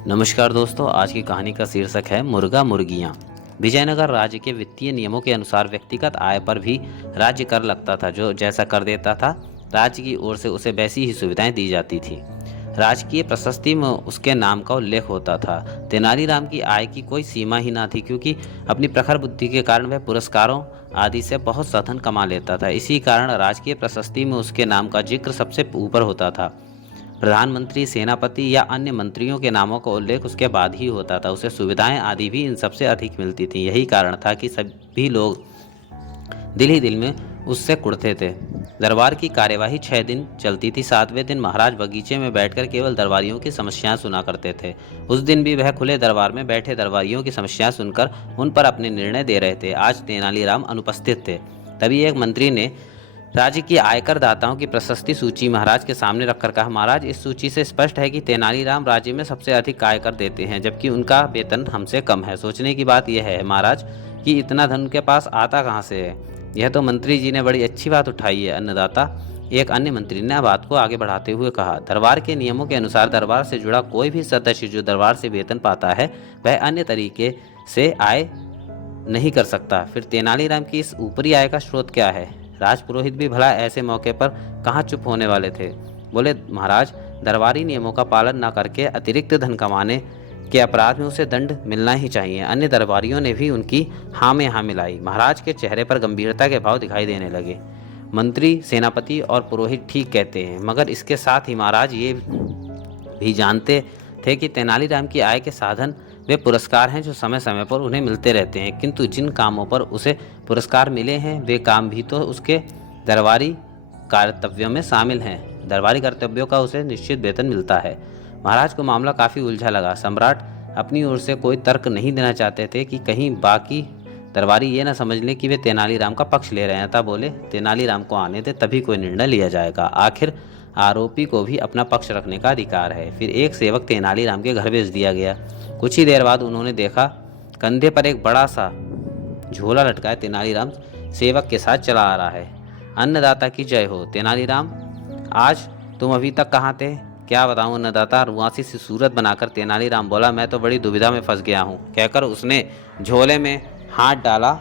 नमस्कार दोस्तों, आज की कहानी का शीर्षक है मुर्गा मुर्गियां। विजयनगर राज्य के वित्तीय नियमों के अनुसार व्यक्तिगत आय पर भी राज्य कर लगता था। जो जैसा कर देता था, राज्य की ओर से उसे वैसी ही सुविधाएं दी जाती थी। राजकीय प्रशस्ति में उसके नाम का उल्लेख होता था। तेनालीराम की आय की कोई सीमा ही ना थी, क्योंकि अपनी प्रखर बुद्धि के कारण वह पुरस्कारों आदि से बहुत साधन कमा लेता था। इसी कारण राजकीय प्रशस्ति में उसके नाम का जिक्र सबसे ऊपर होता था। प्रधानमंत्री, सेनापति या अन्य मंत्रियों के नामों का उल्लेख उसके बाद ही होता था। उसे सुविधाएं आदि भी इन सबसे अधिक मिलती थी। यही कारण था कि सभी लोग दिल ही दिल में उससे कुढ़ते थे। दरबार की कार्यवाही 6 दिन चलती थी। 7वें दिन महाराज बगीचे में बैठकर केवल दरबारियों की समस्याएं सुना करते थे। उस दिन भी वह खुले दरबार में बैठे दरबारियों की समस्याएं सुनकर उन पर अपने निर्णय दे रहे थे। आज तेनालीराम अनुपस्थित थे। तभी एक मंत्री ने राज्य की आयकर दाताओं की प्रशस्ति सूची महाराज के सामने रखकर कहा, महाराज, इस सूची से स्पष्ट है कि तेनालीराम राज्य में सबसे अधिक आयकर देते हैं, जबकि उनका वेतन हमसे कम है। सोचने की बात यह है महाराज कि इतना धन उनके पास आता कहाँ से है। यह तो मंत्री जी ने बड़ी अच्छी बात उठाई है अन्नदाता। एक अन्य मंत्री ने बात को आगे बढ़ाते हुए कहा, दरबार के नियमों के अनुसार दरबार से जुड़ा कोई भी सदस्य जो दरबार से वेतन पाता है, वह अन्य तरीके से आय नहीं कर सकता। फिर तेनालीराम की इस ऊपरी आय का स्रोत क्या है। राजपुरोहित भी भला ऐसे मौके पर कहाँ चुप होने वाले थे। बोले, महाराज, दरबारी नियमों का पालन न करके अतिरिक्त धन कमाने के अपराध में उसे दंड मिलना ही चाहिए। अन्य दरबारियों ने भी उनकी हाँ में हाँ मिलाई। महाराज के चेहरे पर गंभीरता के भाव दिखाई देने लगे। मंत्री, सेनापति और पुरोहित ठीक कहते हैं, मगर इसके साथ ही महाराज ये भी जानते थे कि तेनालीराम की आय के साधन वे पुरस्कार हैं जो समय समय पर उन्हें मिलते रहते हैं। किंतु जिन कामों पर उसे पुरस्कार मिले हैं, वे काम भी तो उसके दरबारी कर्तव्यों में शामिल हैं। दरबारी कर्तव्यों का उसे निश्चित वेतन मिलता है। महाराज को मामला काफ़ी उलझा लगा। सम्राट अपनी ओर से कोई तर्क नहीं देना चाहते थे कि कहीं बाकी दरबारी ये ना समझ लें कि वे तेनालीराम का पक्ष ले रहे हैं। तब बोले, तेनालीराम को आने दे, तभी कोई निर्णय लिया जाएगा। आखिर आरोपी को भी अपना पक्ष रखने का अधिकार है। फिर एक सेवक तेनालीराम के घर भेज दिया गया। कुछ ही देर बाद उन्होंने देखा, कंधे पर एक बड़ा सा झोला लटकाए तेनालीराम सेवक के साथ चला आ रहा है। अन्नदाता की जय हो। तेनालीराम, आज तुम अभी तक कहाँ थे? क्या बताऊं अन्नदाता, रुआसी सी सूरत बनाकर तेनालीराम बोला, मैं तो बड़ी दुविधा में फंस गया हूँ। कहकर उसने झोले में हाथ डाला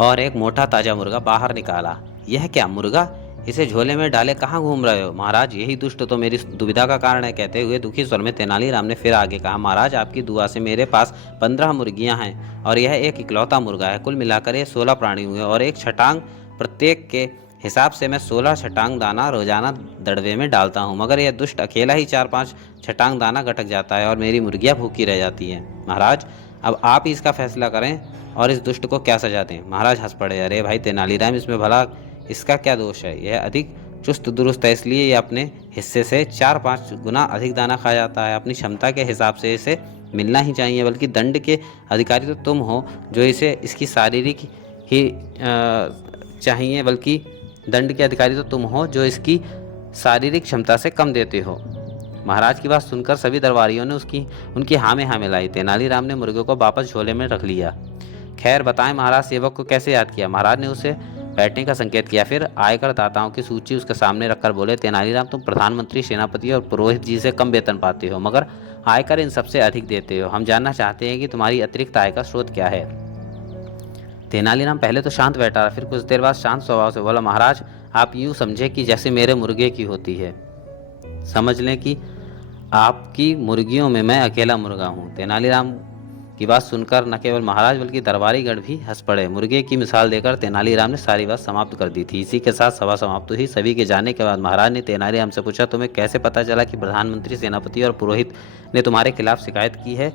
और एक मोटा ताजा मुर्गा बाहर निकाला। यह क्या मुर्गा? इसे झोले में डाले कहाँ घूम रहे हो? महाराज, यही दुष्ट तो मेरी दुविधा का कारण है। कहते हुए दुखी स्वर में तेनालीराम ने फिर आगे कहा, महाराज, आपकी दुआ से मेरे पास 15 मुर्गियां हैं और यह एक इकलौता मुर्गा है। कुल मिलाकर ये 16 प्राणी हुए और एक छटांग प्रत्येक के हिसाब से मैं 16 छटांग दाना रोजाना दड़वे में डालता हूँ, मगर यह दुष्ट अकेला ही 4-5 छटांग दाना गटक जाता है और मेरी मुर्गियाँ भूखी रह जाती हैं। महाराज, अब आप ही इसका फैसला करें और इस दुष्ट को क्या सजा दें। महाराज हंस पड़े। अरे भाई तेनालीराम, इसमें भला इसका क्या दोष है? यह अधिक चुस्त दुरुस्त है, इसलिए यह अपने हिस्से से 4-5 गुना अधिक दाना खा जाता है। अपनी क्षमता के हिसाब से इसे मिलना ही चाहिए, बल्कि दंड के अधिकारी तो तुम हो जो इसे इसकी शारीरिक ही चाहिए, बल्कि दंड के अधिकारी तो तुम हो जो इसकी शारीरिक क्षमता से कम देते हो। महाराज की बात सुनकर सभी दरबारियों ने उनकी हाँ में हाँ मिलाई। तेनालीराम ने मुर्गे को वापस झोले में रख लिया। खैर बताएं महाराज, सेवक को कैसे याद किया? महाराज ने उसे बैठने का संकेत किया। फिर आयकर दाताओं की सूची उसके सामने रखकर बोले, तेनालीराम, तुम प्रधानमंत्री, सेनापति और पुरोहित जी से कम वेतन पाते हो, मगर आयकर इन सबसे अधिक देते हो। हम जानना चाहते हैं कि तुम्हारी अतिरिक्त आय का स्रोत क्या है। तेनालीराम पहले तो शांत बैठा रहा, फिर कुछ देर बाद शांत स्वभाव से बोला, महाराज, आप यूँ समझे कि जैसे मेरे मुर्गे की होती है। समझ लें कि आपकी मुर्गियों में मैं अकेला मुर्गा हूँ। तेनालीराम की बात सुनकर न केवल महाराज बल्कि दरबारीगण भी हंस पड़े। मुर्गे की मिसाल देकर तेनालीराम ने सारी बात समाप्त कर दी थी। इसी के साथ सभा समाप्त हुई। सभी के जाने के बाद महाराज ने तेनालीराम से पूछा, तुम्हें कैसे पता चला कि प्रधानमंत्री, सेनापति और पुरोहित ने तुम्हारे खिलाफ शिकायत की है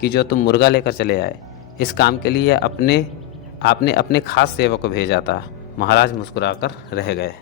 कि जो तुम मुर्गा लेकर चले आए? इस काम के लिए आपने अपने खास सेवक को भेजा था। महाराज मुस्कुराकर रह गए।